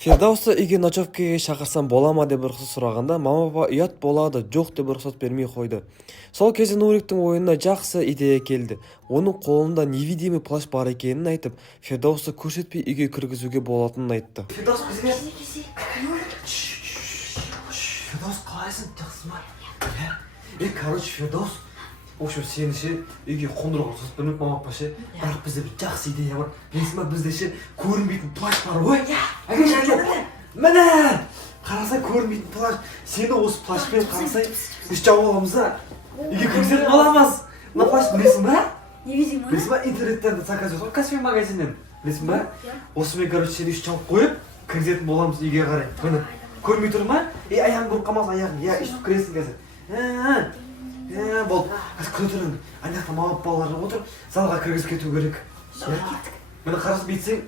Фирдаусы үйге ночевкаға шақырсам бола ма деп рұқсат сұрағанда, мама папа ұят болады, жоқ деп рұқсат бермей қойды. Сол кезде Нуриктің ойына жақсы идея келді. Оның қолында невидимый плащ бар екенін айтып, Фирдаусы көрсетпей үйге кіргізуге болатынын айтты. Фирдаус бізге. Фирдаус қалайсың, жақсы ма? Короче, Фирдаус, в общем, сені ше үйге қондыруға рұқсат бермейді мама папа ше. Бірақ бізде бір жақсы идея бар. Білесің ба, бізде ше көрінбейтін плащ бар ғой. Әке, міне! Қараса көрінбейтін плащ. Сені осы плащпен қарасай, біз жауып аламыз да. Үйге кіргізетін боламыз. Мына плащ білесің ба? Невидимый. Білесің ба, интернеттен заказ жасау, кәсіпкер магазиннен. Білесің ба? Осымен, короче, сені үш жауып қойып, кіргізетін боламыз үйге қарай. Міне, көрмей тұр ма? Аяғың көріп қалмас, аяғың. Үйтіп кіресің қазір. Болды. Қазір күні тұрың. Аяқта мама балалары отыр, залға кіргізіп кету керек. Мені қарасып бейтсең,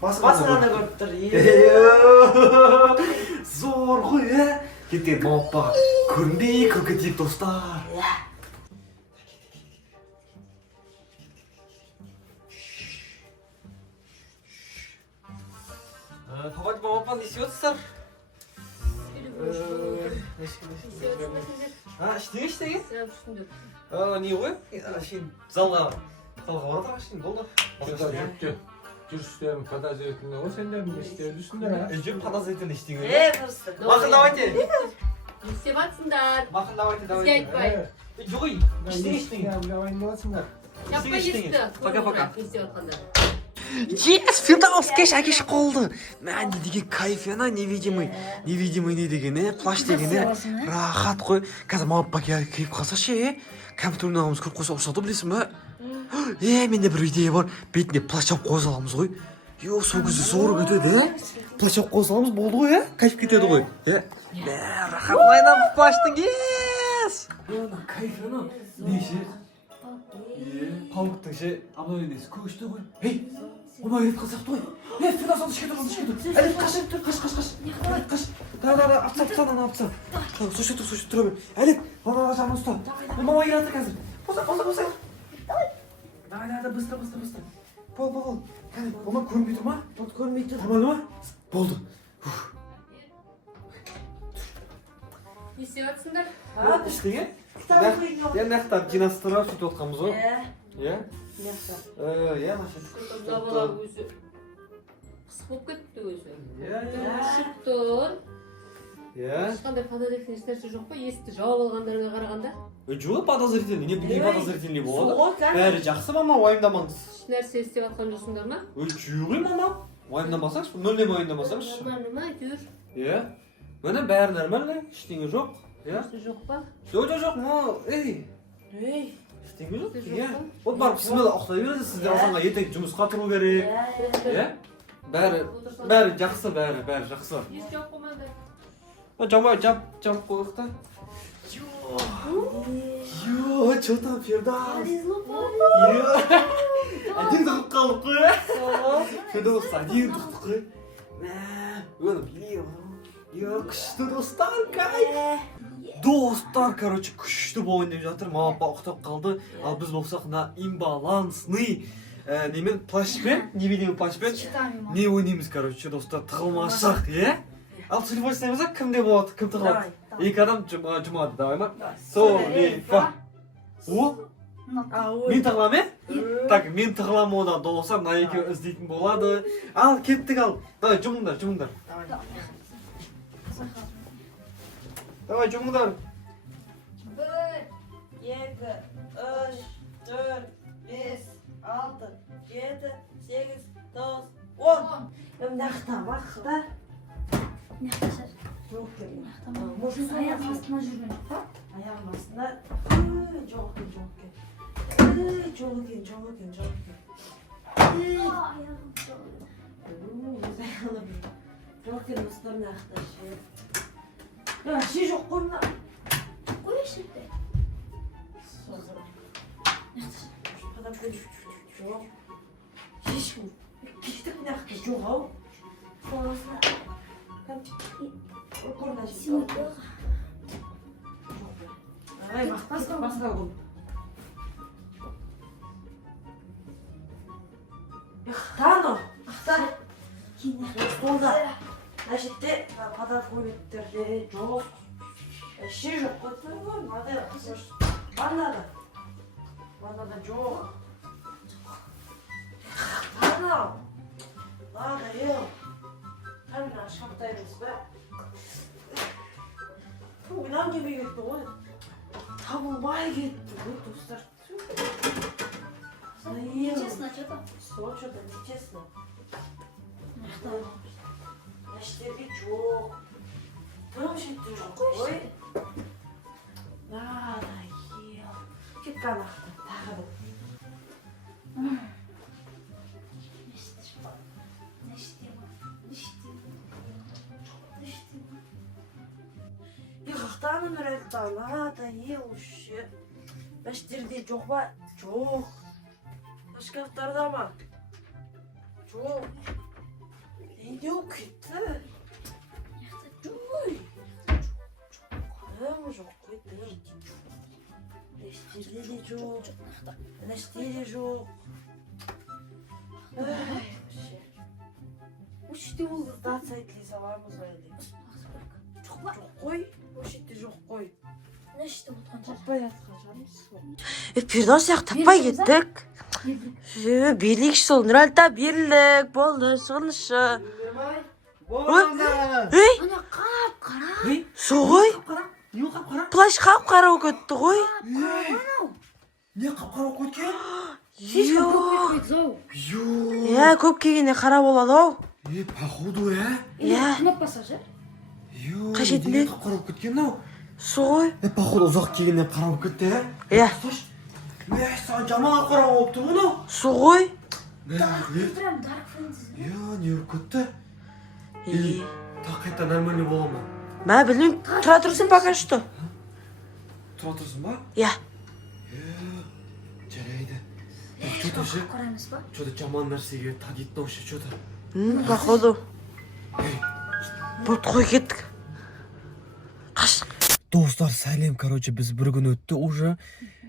басыңғанда көріп тұр. Зор ғой, Кеттен мама папаға көрінбей көкетейік достар. Папа, мама, не істейсіздер? Іштеге? Не ғой? Залға баратыр, болды. Жүрстерін подозрительный ғой, сендердің істеп жүрсіңдер, а? Жүр подозрительный іштеге. Мақын, давайте. Не істеп жатсыңдар? Мақын, давайте. Бізге айтпай. Жоқ, іштеге. Жаппай есікті. Пока-пока. Не істеп жатқандар? Yes, Фирдаус кеш қолды. Мән не деген кайф, невидимый не деген, плащ деген, рахат қой. Қазір мама папа киіп қалса ше, компьютермен аламыз көріп қойса ұрсады, білесің ба? Менде бір идея бар, бетіне плащ алып қойса аламыз ғой. Сол кезде зор кетеді, плащ алып қойса аламыз, болды ғой, кайф кетеді ғой. Рахат майнап плащтың, yes! Кайф, не ше? Пауықтың ше, амал енесі көшті ғой. Ona herif kaçaktı oy. Firdaus alış getir. Elif kaç. Da, aptal ne yaptın? Suçlu dur abi. Elif, bana aşağıdan usta. Mama girer hazır. Poza. Da, bısta. Bol. Hadi, ona görmüyor mu? Görmüyor. Tamam mı? Oldu. Не істеп жатсыңдар? İşte ne kadar jinastırlar süt otkamız o. Ya? Машина. Мына бала өзі қысып болып кетті өзі. Ұшып тұр. Ешқандай подозрительный нәрсе жоқ па? Есікті жауып алғандарына қарағанда? Жоқ, подозрительный. Не подозрительный болады? Бәрі жақсы, мама, уайымдамаңыз. Еш нәрсе істеп жатқан жоқсыңдар ма? Жоқ, мама. Уайымдамасаңыз, мүлдем уайымдамасаңыз. Нормально ма, әйтеуір? Міне бәрі нормально, ештеңе жоқ. Нәрсе жоқ па? Жоқ, ма, ештеңе жоқ. Вот барып сізбен ұқтай бересіз, сіздер алсаңға ертең жұмысқа тұру керек. Бәрі жақсы, бәрі жақсы. Еш жоқ қоймады. Жамап қойық та. Че там, Фирдаус? Әден тұқып қалып қой. Фирдаус, әден тұқтық қой. Өнім, күшті достар, кайф. Достар, короче, күшті болайын деп жатыр. Мама папа ұқтап қалды. Ал біз болсақ на имбалансный немен плащпен, невидимый плащпен не ойнаймыз, короче, достар, тығылмасақ, Ал телефон істемесек, кімде болады, кім тығылады? Екі адам жұмады, давай ма? Солифа. Мен тығылам, Так, мен тығылам одан достар, мына екеуі іздейтін болады. Ал, кеттік ал. Давай, жұмыңдар. Давай, жұмыңдар. 1, 2, 3, 4, 5, 6, 7, 8, 9, 10. Мынақта бақта. Жоқ екен. Аяқ астына жүрген жоқ па? Аяғым астына. Жоқ екен. Жоқ екен, достар мынақта ше жоқ қой мына. Қой ішінде. Жоқ. Ешкім. Киштік мынақта жоқ-ау. Көрді әжем. Басқа қол. Тано. Столда. Значит, подарок көйлектерде жоқ. Ше жоқ қой, мынадай ваннада. Ваннада жоқ. Анау. Ладно, камера шамтаймыз ба? Ойнан келмей кетті ғой. Табылмай кетті ғой, достар. Нечестно, что-то. Что-то нечестно. Нәрсеге жоқ. Тым шетте жоқ қой. Надоел. Кеткен ақты, тағы да. Қақтаны нұрәлді, надоел уже. Бәштерде жоқ ба? Жоқ. Шкафтарда ма? Жоқ. Неде ол кетті? Жоқ қой, Бәштерде де жоқ. Нәрсте де жоқ. Өште ол стация етлей саламыз ғой әлде. Жоқ қой, өште жоқ қой. Таппай жатқан жармыз. Пердон сияқты таппай кеттік. Берейікші сол, Нұралта берілік, болды, шығынышы. Ана қап-қара. Соғой, Не қап-қара? плащ қап-қара болып кетті ғой. Не қап-қара болып кеткен? Көп келгенде қара болады ау. Походу, Ұнатпаса же? Қажетінде? қап-қара болып кеткен ау. Соғой. Походу, ұзақ келгеннен қара болып кетті, Саған жаман қап-қара болып тұр мынау. Соғой. Прям дарк фэнтези. Не болып кетті? Қайта нормальный бола ма? Мә білмеймін, тұра тұрсын пока что. Тұра тұрсын ба? Жарайды. Что-то же, Қараймыз ба? что-то жаман нәрсеге тадиттің ше, что-то. Походу. Болды қой кеттік. Қаштық. Достар, сәлем, короче, біз бір күн өтті уже.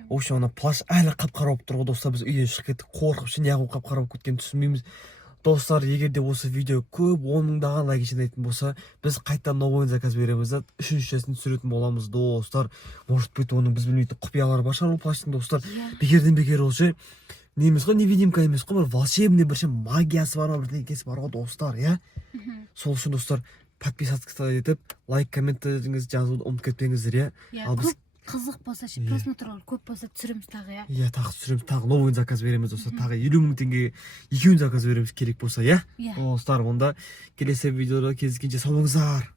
Вообще, ана плащ әлі қап-қара болып тұр ғой, достар, біз үйден шығып кеттік, қорқып, неғып қап-қара болып кеткенін түсінбейміз. Достар, егер де осы видео көп 10 мыңдаған лайк жинайтын болса, біз қайта новый заказ береміз да, үшіншісін түсіретін боламыз, достар. Может быть, оның біз білмейтін құпиялары бар шығар ол плащтың, достар. Бекерден бекер ол ше. Неміз ғой, невидимка емес қой, бір волшебный бір ше магиясы бар ма, бір некесі бар ғой, достар, Сол үшін, достар, подписаться етіп, лайк, комменттеріңіз жазуды ұмытып кетпеңіздер, Ал біз Қызық болса ше, просмотрлар көп болса түсіреміз тағы, тағы түсіреміз, тағы новый заказ береміз, достар, тағы 50 мың теңге екеуін заказ береміз керек болса, Иә. Достар, онда келесі видеода кездескенше сау болыңыздар.